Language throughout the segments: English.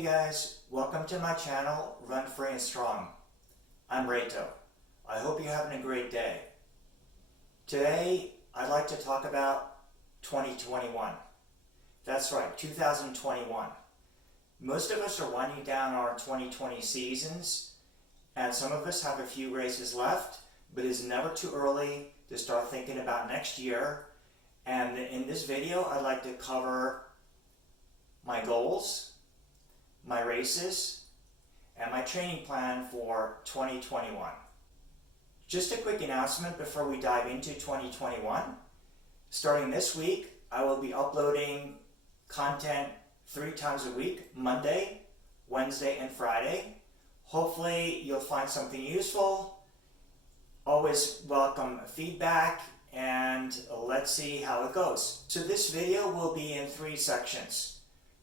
Hey guys, welcome to my channel, Run Free and Strong. I'm Reto. I hope you're having a great day. Today, I'd like to talk about 2021. That's right, 2021. Most of us are winding down our 2020 seasons, and some of us have a few races left, but it's never too early to start thinking about next year. And in this video, I'd like to cover my goals, my races, and my training plan for 2021. Just a quick announcement before we dive into 2021. Starting this week, I will be uploading content 3 times a week, Monday, Wednesday, and Friday. Hopefully you'll find something useful. Always welcome feedback, and let's see how it goes. So this video will be in 3 sections.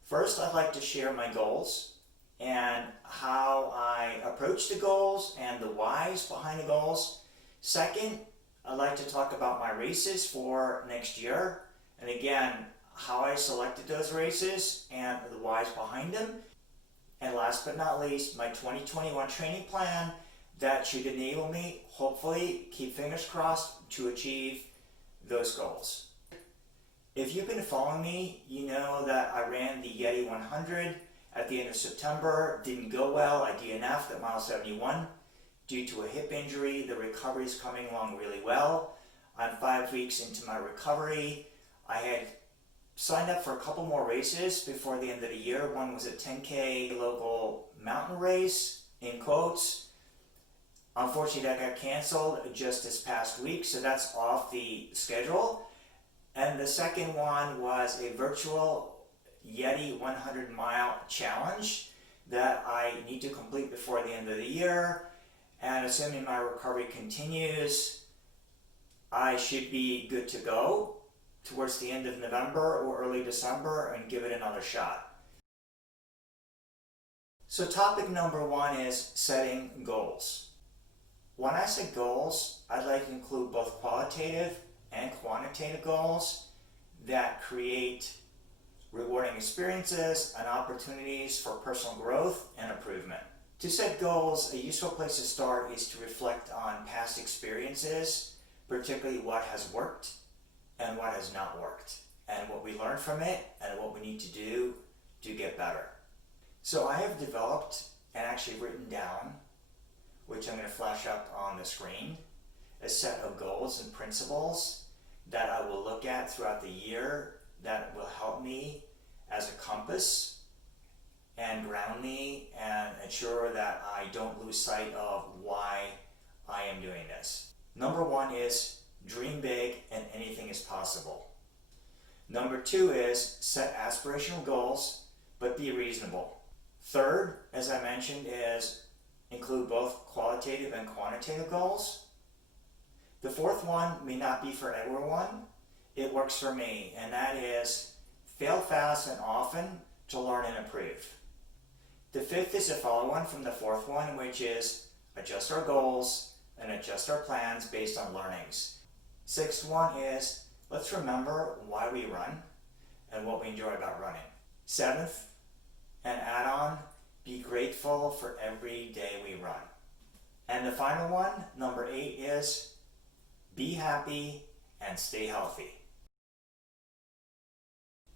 First, I'd like to share my goals and how I approach the goals and the whys behind the goals. Second, I'd like to talk about my races for next year, and again, how I selected those races and the whys behind them. And last but not least, my 2021 training plan that should enable me, hopefully, keep fingers crossed, to achieve those goals. If you've been following me, you know that I ran the Yeti 100 at the end of September. Didn't go well. I DNF'd at mile 71 due to a hip injury. The recovery is coming along really well. I'm 5 weeks into my recovery. I had signed up for a couple more races before the end of the year. One was a 10K local mountain race, in quotes. Unfortunately, that got canceled just this past week, so that's off the schedule. And the second one was a virtual Yeti 100 mile challenge that I need to complete before the end of the year. And assuming my recovery continues, I should be good to go towards the end of November or early December and give it another shot. So topic number 1 is setting goals. When I say goals, I'd like to include both qualitative and quantitative goals that create rewarding experiences and opportunities for personal growth and improvement. To set goals, a useful place to start is to reflect on past experiences, particularly what has worked and what has not worked, and what we learned from it and what we need to do to get better. So I have developed and actually written down, which I'm going to flash up on the screen, a set of goals and principles that I will look at throughout the year that will help me as a compass and ground me and ensure that I don't lose sight of why I am doing this. Number 1 is dream big and anything is possible. Number 2 is set aspirational goals, but be reasonable. Third, as I mentioned, is include both qualitative and quantitative goals. The fourth one may not be for everyone. It works for me, and that is fail fast and often to learn and improve. The fifth is a follow-on from the fourth one, which is adjust our goals and adjust our plans based on learnings. Sixth one is let's remember why we run and what we enjoy about running. Seventh, and add on, be grateful for every day we run. And the final one, number 8, is be happy and stay healthy.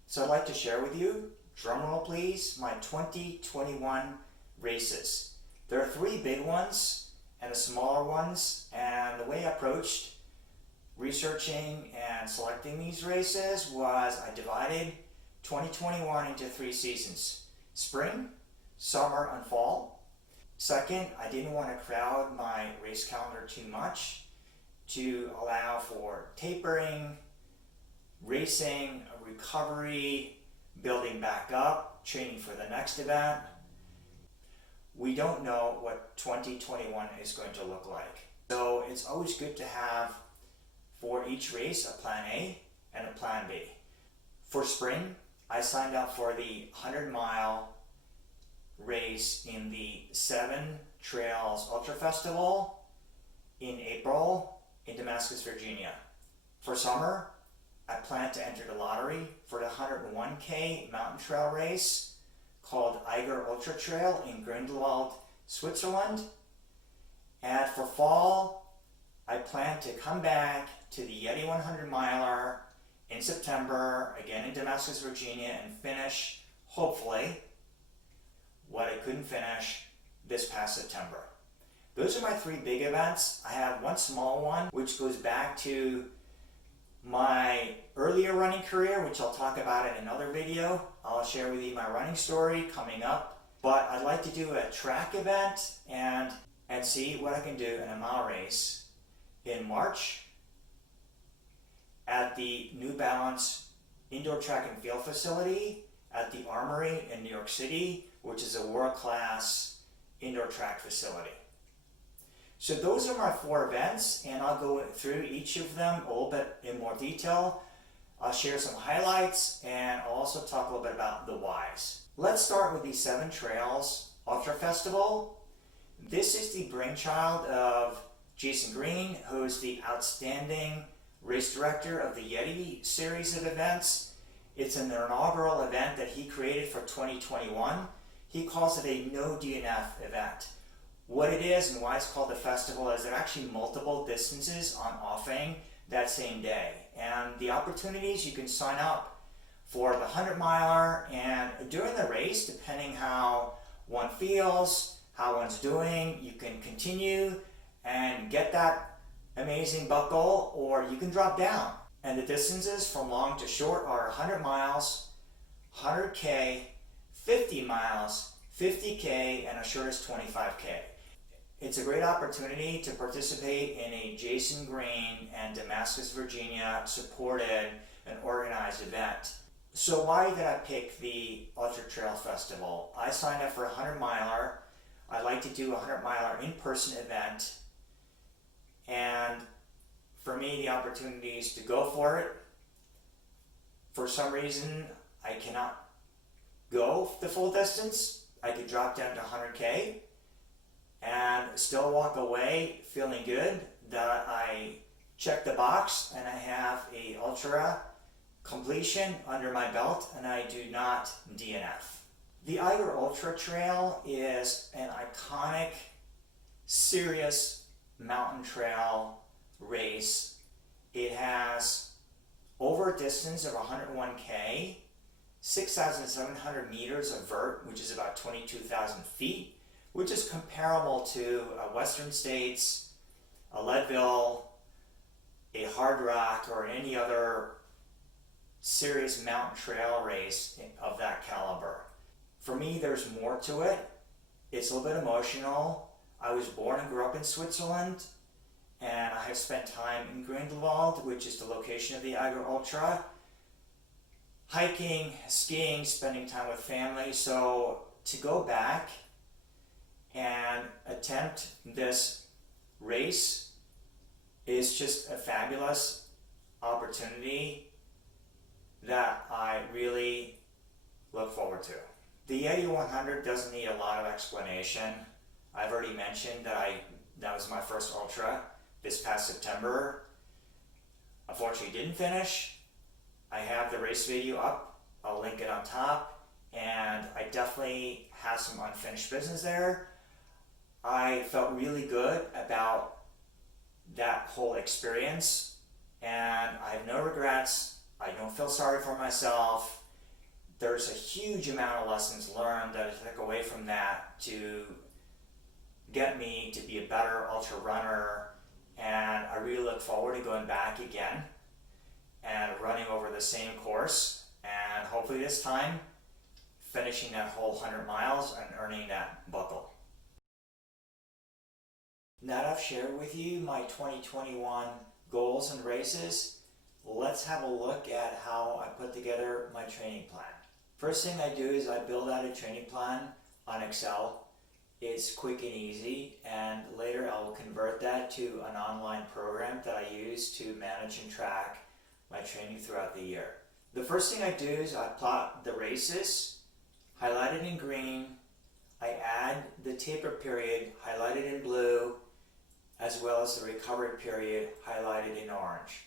So I'd like to share with you, drumroll please, my 2021 races. There are 3 big ones and the smaller ones, and the way I approached researching and selecting these races was I divided 2021 into 3 seasons: spring, summer, and fall. Second, I didn't want to crowd my race calendar too much to allow for tapering, racing, recovery, building back up, training for the next event. We don't know what 2021 is going to look like. So it's always good to have for each race a plan A and a plan B. For spring, I signed up for the 100-mile race in the 7 Trails Ultra Festival in April in Damascus, Virginia. For summer, I plan to enter the lottery for the 101K mountain trail race called Eiger Ultra Trail in Grindelwald, Switzerland. And for fall, I plan to come back to the Yeti 100 miler in September, again in Damascus, Virginia, and finish, hopefully, what I couldn't finish this past September. Those are my three big events. I have one small one, which goes back to my earlier running career, which I'll talk about in another video. I'll share with you my running story coming up. But I'd like to do a track event and see what I can do in a mile race in March at the New Balance Indoor Track and Field Facility at the Armory in New York City, which is a world-class indoor track facility. So those are my four events, and I'll go through each of them a little bit in more detail. I'll share some highlights, and I'll also talk a little bit about the whys. Let's start with the Seven Trails Ultra Festival. This is the brainchild of Jason Green, who is the outstanding race director of the Yeti series of events. It's an inaugural event that he created for 2021. He calls it a no DNF event. What it is and why it's called a festival is there are actually multiple distances on offering that same day. And the opportunities, you can sign up for the 100 miler, and during the race, depending how one feels, how one's doing, you can continue and get that amazing buckle, or you can drop down. And the distances from long to short are 100 miles, 100K, 50 miles, 50K, and as short as 25K. It's a great opportunity to participate in a Jason Green and Damascus, Virginia supported and organized event. So why did I pick the Ultra Trail Festival? I signed up for a 100 miler. I'd like to do a 100 miler in-person event. And for me, the opportunity is to go for it. For some reason, I cannot go the full distance. I could drop down to 100K and still walk away feeling good that I checked the box and I have a ultra completion under my belt and I do not DNF. The Eiger Ultra Trail is an iconic, serious mountain trail race. It has over a distance of 101K, 6,700 meters of vert, which is about 22,000 feet, which is comparable to a Western States, a Leadville, a Hard Rock, or any other serious mountain trail race of that caliber. For me, there's more to it. It's a little bit emotional. I was born and grew up in Switzerland, and I have spent time in Grindelwald, which is the location of the Eiger Ultra, hiking, skiing, spending time with family. So to go back and attempt this race is just a fabulous opportunity that I really look forward to. The Yeti 100 doesn't need a lot of explanation. I've already mentioned that was my first ultra this past September. Unfortunately, didn't finish. I have the race video up. I'll link it on top, and I definitely have some unfinished business there. I felt really good about that whole experience, and I have no regrets. I don't feel sorry for myself. There's a huge amount of lessons learned that I took away from that to get me to be a better ultra runner, and I really look forward to going back again and running over the same course, and hopefully this time finishing that whole 100 miles and earning that buckle. Now that I've shared with you my 2021 goals and races, let's have a look at how I put together my training plan. First thing I do is I build out a training plan on Excel. It's quick and easy, and later I will convert that to an online program that I use to manage and track my training throughout the year. The first thing I do is I plot the races, highlighted in green. I add the taper period, highlighted in blue, as well as the recovery period, highlighted in orange.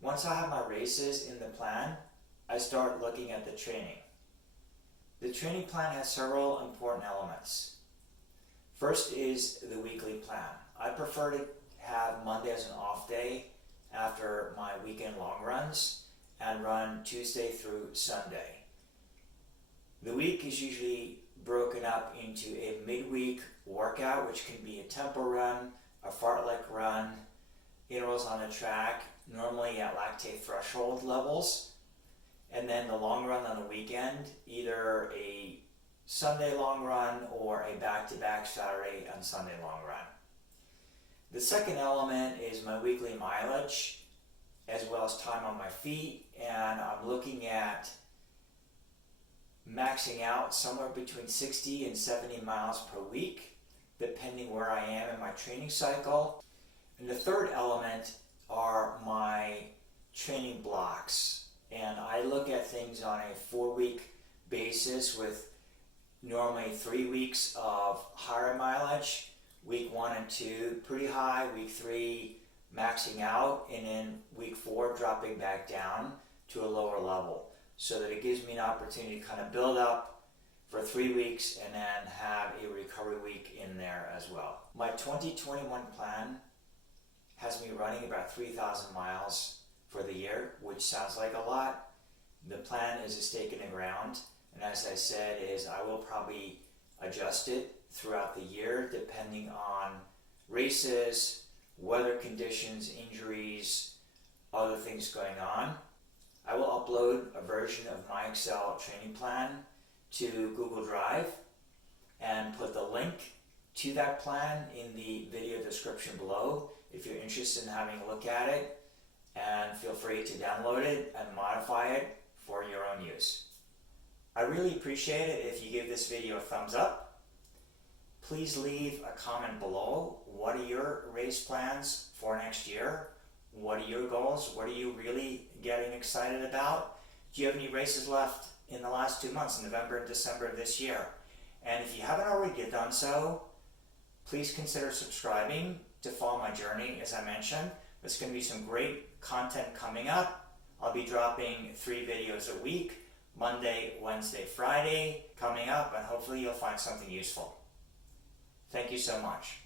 Once I have my races in the plan, I start looking at the training. The training plan has several important elements. First is the weekly plan. I prefer to have Monday as an off day after my weekend long runs and run Tuesday through Sunday. The week is usually broken up into a midweek workout, which can be a tempo run, a fartlek run, intervals on the track, normally at lactate threshold levels, and then the long run on the weekend, either a Sunday long run or a back-to-back Saturday and Sunday long run. The second element is my weekly mileage, as well as time on my feet, and I'm looking at maxing out somewhere between 60 and 70 miles per week, depending where I am in my training cycle. And the third element are my training blocks. And I look at things on a 4-week basis with normally 3 weeks of higher mileage, week 1 and 2 pretty high, week 3 maxing out, and then week 4 dropping back down to a lower level, so that it gives me an opportunity to kind of build up for 3 weeks and then have a recovery week in there as well. My 2021 plan has me running about 3,000 miles for the year, which sounds like a lot. The plan is a stake in the ground, and as I said, I will probably adjust it throughout the year depending on races, weather conditions, injuries, other things going on. I will upload a version of my Excel training plan to Google Drive and put the link to that plan in the video description below if you're interested in having a look at it, and feel free to download it and modify it for your own use. I really appreciate it if you give this video a thumbs up. Please leave a comment below. What are your race plans for next year? What are your goals? What are you really getting excited about? Do you have any races left in the last 2 months, November and December of this year? And if you haven't already done so, please consider subscribing to follow my journey. As I mentioned, there's going to be some great content coming up. I'll be dropping 3 videos a week, Monday, Wednesday, Friday coming up, and hopefully you'll find something useful. Thank you so much.